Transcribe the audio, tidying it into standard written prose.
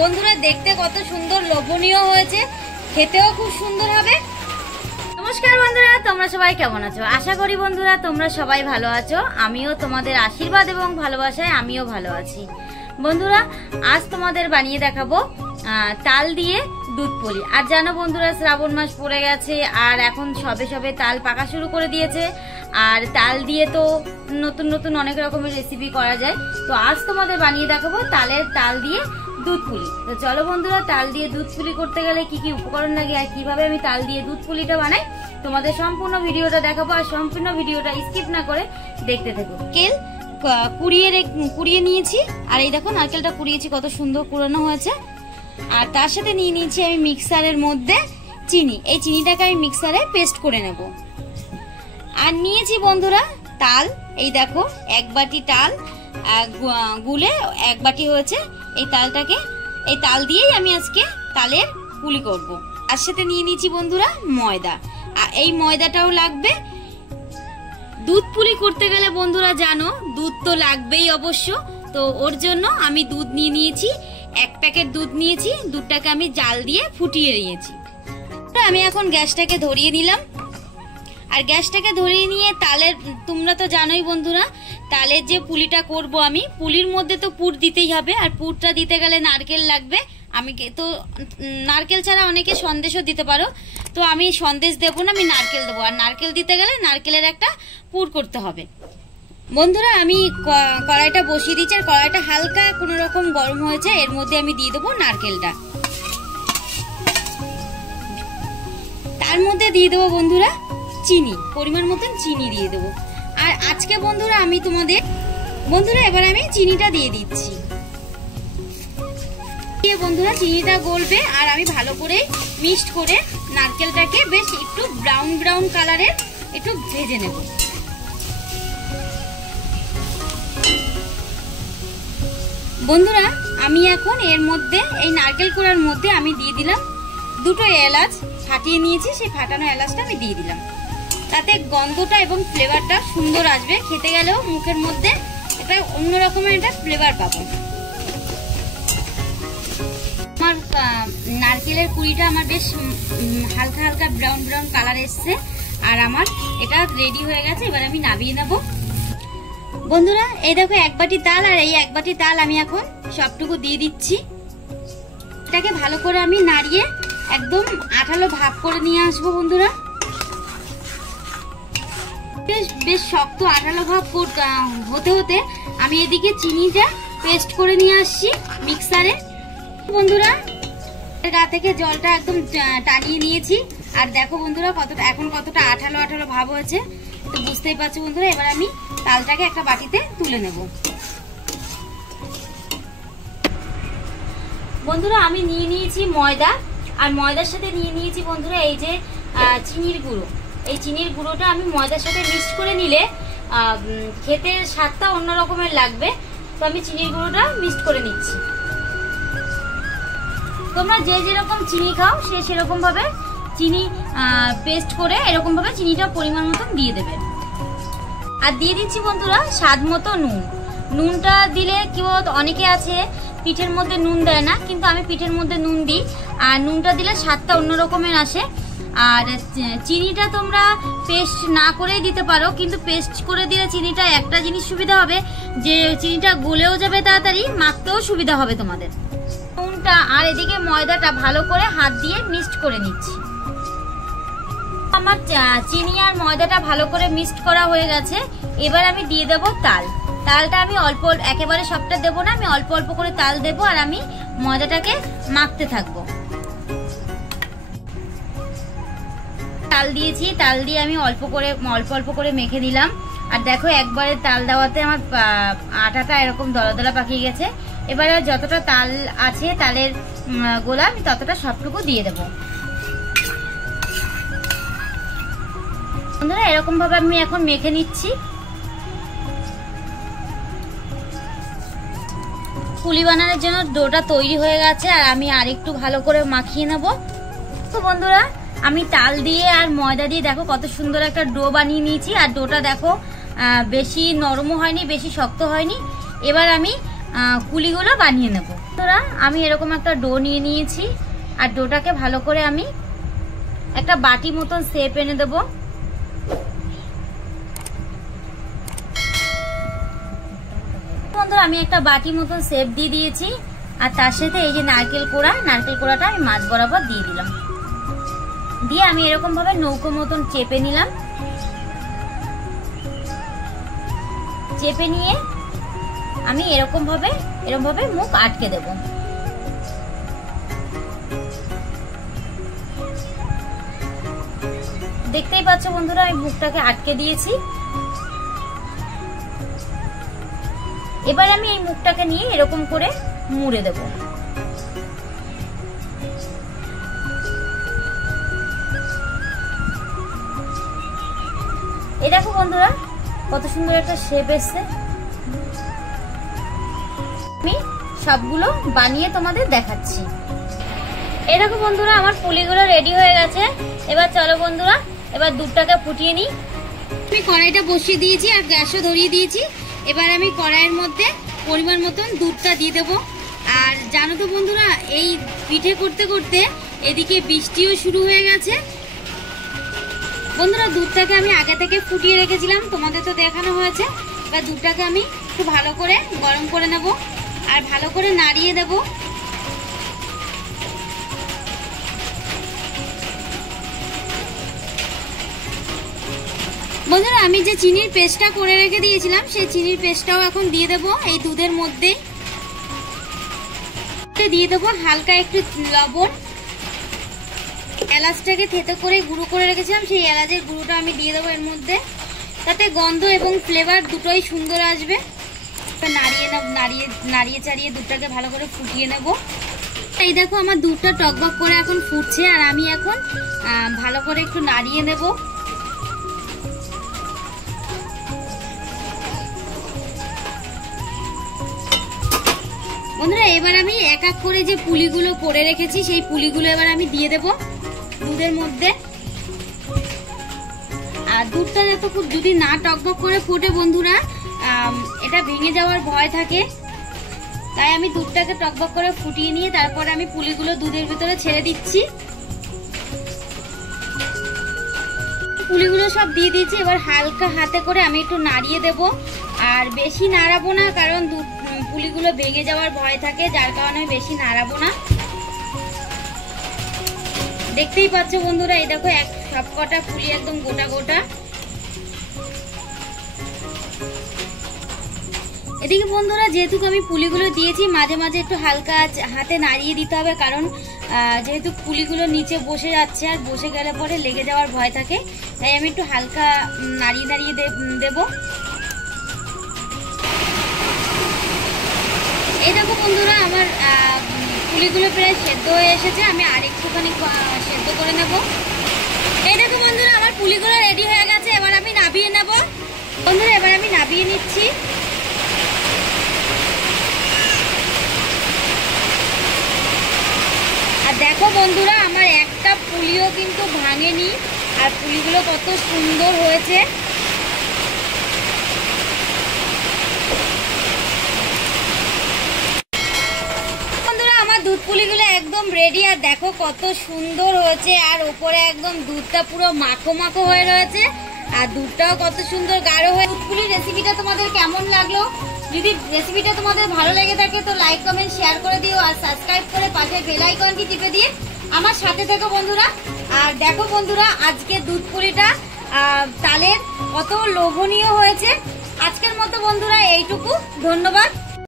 বন্ধুরা দেখতে কত সুন্দর লোভনীয় হয়েছে, খেতেও খুব সুন্দর হবে। নমস্কার বন্ধুরা, তোমরা সবাই কেমন আছো? আশা করি বন্ধুরা তোমরা সবাই ভালো আছো। আমিও তোমাদের আশীর্বাদ এবং ভালোবাসায় আমিও ভালো আছি। বন্ধুরা আজ তোমাদের বানিয়ে দেখাবো তাল দিয়ে দুধ পুলি। আর জানো বন্ধুরা শ্রাবণ মাস পড়ে গেছে আর এখন সবে সবে তাল পাকা শুরু করে দিয়েছে। আর তাল দিয়ে তো নতুন নতুন অনেক রকমের রেসিপি করা যায়। তো আজ তোমাদের বানিয়ে দেখাবো তাল দিয়ে দুধ পুলি। তো চলো বন্ধুরা, তাল দিয়ে দুধ পুলি করতে গেলে কি কি উপকরণ লাগে আর কিভাবে আমি তাল দিয়ে দুধ পুলিটা বানাই তোমাদের সম্পূর্ণ ভিডিওটা দেখাবো। আর সম্পূর্ণ ভিডিওটা স্কিপ না করে দেখতে থাকো। নারকেল কুড়িয়ে নিয়েছি, আর এই দেখো নারকেলটা কুড়িয়েছি, কত সুন্দর কুড়ানো হয়েছে। আর তার সাথে নিয়ে নিয়েছি আমি মিক্সারের মধ্যে চিনি। এই চিনিটাকে আমি মিক্সারে পেস্ট করে নেব। আর নিয়েছি বন্ধুরা তাল, এই দেখো এক বাটি তাল গুলে এক বাটি হয়েছে। এই তাল দিয়েই আমি আজকে তালের পুলি করব। তার সাথে নিয়ে নিয়েছি বন্ধুরা ময়দা, আর এই ময়দাটাও লাগবে। দুধ পুলি করতে গেলে বন্ধুরা জানো দুধ তো লাগবেই অবশ্য। তো ওর জন্য আমি দুধ নিয়ে নিয়েছি, এক প্যাকেট দুধ নিয়েছি। দুধটাকে আমি জাল দিয়ে ফুটিয়ে নিয়েছি। আমি এখন গ্যাসটাকে ধরিয়ে নিলাম। আর গ্যাসটাকে ধরিয়ে নিয়ে তালের, তোমরা তো জানোই বন্ধুরা তালের যে পুলিটা করব আমি, পুলির মধ্যে তো পুর দিতেই হবে। আর পুরটা দিতে গেলে নারকেল লাগবে। আমি তো নারকেল ছাড়া অনেকে সন্দেশও দিতে পারো, তো আমি সন্দেশ দেবো না, আমি নারকেল দেবো। আর নারকেল দিতে গেলে নারকেলের একটা পুর করতে হবে। বন্ধুরা আমি কড়াইটা বসিয়ে দিচ্ছি, আর কড়াইটা হালকা কোনো রকম গরম হয়েছে। এর মধ্যে আমি দিয়ে দেবো নারকেলটা। তার মধ্যে দিয়ে দেবো বন্ধুরা চিনি, পরিমাণ মতন চিনি দিয়ে দেবো। আর আজকে বন্ধুরা আমি বন্ধুরা এবার আমি চিনিটা দিয়ে দিচ্ছি। বন্ধুরা চিনিটা গলবে, আর আমি ভালো করে মিক্সড করে নারকেলটাকে বেশ একটু ব্রাউন ব্রাউন কালারের একটু ভেজে নেব। বন্ধুরা আমি এখন এর মধ্যে এই নারকেল কোড়ার মধ্যে আমি দিয়ে দিলাম দুটো এলাচ ফাটিয়ে নিয়েছি। সেই ফাটানো এলাচটা আমি দিয়ে দিলাম, তাতে গন্ধটা এবং ফ্লেভারটা সুন্দর আসবে। খেতে গেলেও মুখের মধ্যে একটা অন্য রকমের একটা ফ্লেভার পাবো। আমার নারকেলের কুড়িটা আমার বেশ হালকা হালকা ব্রাউন ব্রাউন কালার এসছে, আর আমার এটা রেডি হয়ে গেছে। এবার আমি নামিয়ে নেব। বন্ধুরা এই দেখো এক বাটি তাল, আর এই এক বাটি তাল আমি এখন সবটুকু দিয়ে দিচ্ছি। এটাকে ভালো করে আমি নাড়িয়ে একদম আঠালো ভাব করে নিয়ে আসবো। বন্ধুরা বেশ শক্ত আঠালো ভাব হতে হতে আমি এদিকে চিনিটা পেস্ট করে নিয়ে আসছি মিক্সারে। বন্ধুরা গা থেকে জলটা একদম টানিয়ে নিয়েছি। আর দেখো বন্ধুরা এখন কতটা আঠালো আঠালো ভাব হয়েছে, তো বুঝতেই পারছো বন্ধুরা। এবার আমি তালটাকে একটা বাটিতে তুলে নেব। বন্ধুরা আমি নিয়ে নিয়েছি ময়দা, আর ময়দার সাথে নিয়ে নিয়েছি বন্ধুরা এই যে চিনির গুঁড়ো। এই চিনির গুঁড়োটা আমি ময়দার সাথে মিক্স করে নিলে খেতে স্বাদটা অন্য রকমের লাগবে। তো আমি চিনির গুঁড়োটা মিক্স করে নিচ্ছি। তোমরা যে যেরকম চিনি খাও সে সেরকম ভাবে চিনি পেস্ট করে এরকম ভাবে চিনিটা পরিমাণ মতন দিয়ে দেবে। আর দিয়ে দিচ্ছি বন্ধুরা স্বাদ মতো নুন। নুনটা দিলে কি বলতো, অনেকে আছে পিঠের মধ্যে নুন দেয় না, কিন্তু আমি পিঠের মধ্যে নুন দিই। আর নুনটা দিলে স্বাদটা অন্য রকমের আসে। আর চিনিটা তোমরা পেস্ট না করেই দিতে পারো, কিন্তু পেস্ট করে দিলে চিনিটা একটা জিনিস সুবিধা হবে যে চিনিটা গলেও যাবে তাড়াতাড়ি, মাখতেও সুবিধা হবে তোমাদের। নুনটা আর এদিকে ময়দাটা ভালো করে হাত দিয়ে মিক্সড করে নিচ্ছি। আমার চিনি আর ময়দাটা ভালো করে মিক্সড করা হয়ে গেছে। এবার আমি দিয়ে দেবো তালটা আমি অল্প একেবারে সবটা দেবো না, আমি অল্প অল্প করে তাল দেবো। আর আমি ময়দাটাকে মাখতে থাকবো। তাল দিয়েছি, তাল দিয়ে আমি অল্প অল্প করে মেখে দিলাম। আর দেখো একবারে তাল দেওয়াতে আমার আটাটা এরকম দলা পাকিয়ে গেছে। এবারে যতটা তাল আছে তালের গোলা আমি ততটা সবটুকু দিয়ে দেবো। বন্ধুরা এরকম ভাবে আমি এখন মেখে নিচ্ছি। পুলি বানানোর জন্য ডোটা তৈরি হয়ে গেছে, আর আমি আরেকটু ভালো করে মাখিয়ে নেব। তো বন্ধুরা আমি তাল দিয়ে আর ময়দা দিয়ে দেখো কত সুন্দর একটা ডো বানিয়ে নিয়েছি। আর ডোটা দেখো বেশি নরমও হয়নি বেশি শক্ত হয়নি। এবার আমি কুলিগুলো বানিয়ে নেব। বন্ধুরা আমি এরকম একটা ডো নিয়ে নিয়েছি, আর ডোটাকে ভালো করে আমি একটা বাটি মতন শেপ এনে দেব। বন্ধুরা আমি একটা বাটি মতন শেপ দিয়ে দিয়েছি, আর তার সাথে এই যে নারকেল কোড়াটা আমি মাছ বরাবর দিয়ে দিলাম। দিয়ে আমি এরকম ভাবে নৌকো মতন চেপে নিলাম। চেপে নিয়ে আমি এরকম ভাবে মুখ আটকে দেব। দেখতেই পাচ্ছ বন্ধুরা আমি মুখটাকে আটকে দিয়েছি। এবার আমি এই মুখটাকে নিয়ে এরকম করে মুড়ে দেব। এই দেখো বন্ধুরা কত সুন্দর একটা শেপ এসছে। আমি সবগুলো বানিয়ে তোমাদের দেখাচ্ছি। এই দেখো বন্ধুরা আমার পুলিগুলো রেডি হয়ে গেছে। এবার চলো বন্ধুরা এবার দুধটাকে ফুটিয়ে নিই। আমি কড়াইটা বসিয়ে দিয়েছি আর গ্যাসও ধরিয়ে দিয়েছি। এবার আমি কড়াইয়ের মধ্যে পরিমাণ মতন দুধটা দিয়ে দেবো। আর জানো তো বন্ধুরা এই পিঠে করতে করতে এদিকে বৃষ্টিও শুরু হয়ে গেছে। বন্ধুরা দুধটাকে আমি আগে থেকে ফুটিয়ে রেখেছিলাম, তোমাদের তো দেখানো হয়েছে। এবার দুধটাকে আমি একটু ভালো করে গরম করে নেব আর ভালো করে নাড়িয়ে দেব। বন্ধুরা আমি যে চিনির পেস্টটা করে রেখে দিয়েছিলাম সেই চিনির পেস্টটাও এখন দিয়ে দেব এই দুধের মধ্যে। দিয়ে দেবো হালকা একটু লবণ। এলাচটাকে থেতো করে গুঁড়ো করে রেখেছিলাম, সেই এলাচের গুঁড়োটা আমি দিয়ে দেবো এর মধ্যে, তাতে গন্ধ এবং ফ্লেভার দুটোই সুন্দর আসবে। নাড়িয়ে চাড়িয়ে দুধটাকে ভালো করে ফুটিয়ে নেব। এই দেখো আমার দুধটা টকবক করে এখন ফুটছে, আর আমি এখন ভালো করে একটু নাড়িয়ে নেব। বন্ধুরা এবার আমি এক এক করে যে পুলিগুলো করে রেখেছি সেই পুলিগুলো এবার আমি দিয়ে দেব দুধের মধ্যে। আর দুধটা যদি না টকবক করে ফোটে বন্ধুরা এটা ভেঙে যাওয়ার ভয় থাকে, তাই আমি দুধটাকে টকবক করে ফুটিয়ে নিয়ে তারপরে আমি পুলিগুলো দুধের ভিতরে ছেড়ে দিচ্ছি। পুলিগুলো সব দিয়ে দিয়েছি। এবার হালকা হাতে করে আমি একটু নাড়িয়ে দেব, আর বেশি নাড়াবো না কারণ পুলিগুলো ভেঙে যাওয়ার ভয় থাকে, যার কারণে বেশি নাড়াবো না। দেখতেই পাচ্ছ বন্ধুরা এই দেখো সবকটা পুলি একদম গোটা গোটা। এদিকে বন্ধুরা যেহেতু আমি পুলিগুলো দিয়েছি মাঝে মাঝে একটু হালকা হাতে নাড়িয়ে দিতে হবে, কারণ যেহেতু পুলিগুলো নিচে বসে যাচ্ছে আর বসে গেলে পরে লেগে যাওয়ার ভয় থাকে, তাই আমি একটু হালকা নাড়িয়ে নাড়িয়ে দেব। এই দেখো বন্ধুরা আমার পুলিগুলো প্রায় সেদ্ধ হয়ে এসেছে, আমি আর একটুখানি সেদ্ধ করে নেব। এই দেখো বন্ধুরা আমার পুলিগুলো রেডি হয়ে গেছে। এবার আমি নাবিয়ে নেব বন্ধুরা, এবার আমি নাবিয়ে নিচ্ছি। আর দেখো বন্ধুরা আমার একটা পুলিও কিন্তু ভাঙেনি, আর পুলিগুলো কত সুন্দর হয়েছে। দুধ পুলিগুলো একদম রেডি, আর দেখো কত সুন্দর হয়েছে, আর ওপরে একদম দুধটা পুরো মাখো মাখো হয়ে রয়েছে, আর দুধটাও কত সুন্দর গাঢ় হয়ে। দুধ পুলির রেসিপিটা তোমাদের কেমন লাগলো? যদি রেসিপিটা তোমাদের ভালো লেগে থাকে তো লাইক কমেন্ট শেয়ার করে দিও, আর সাবস্ক্রাইব করে পাশে বেল আইকনটি টিপে দিয়ে আমার সাথে থেকো বন্ধুরা। আর দেখো বন্ধুরা আজকে দুধ পুলিটা তালের কত লোভনীয় হয়েছে। আজকের মতো বন্ধুরা এইটুকু, ধন্যবাদ।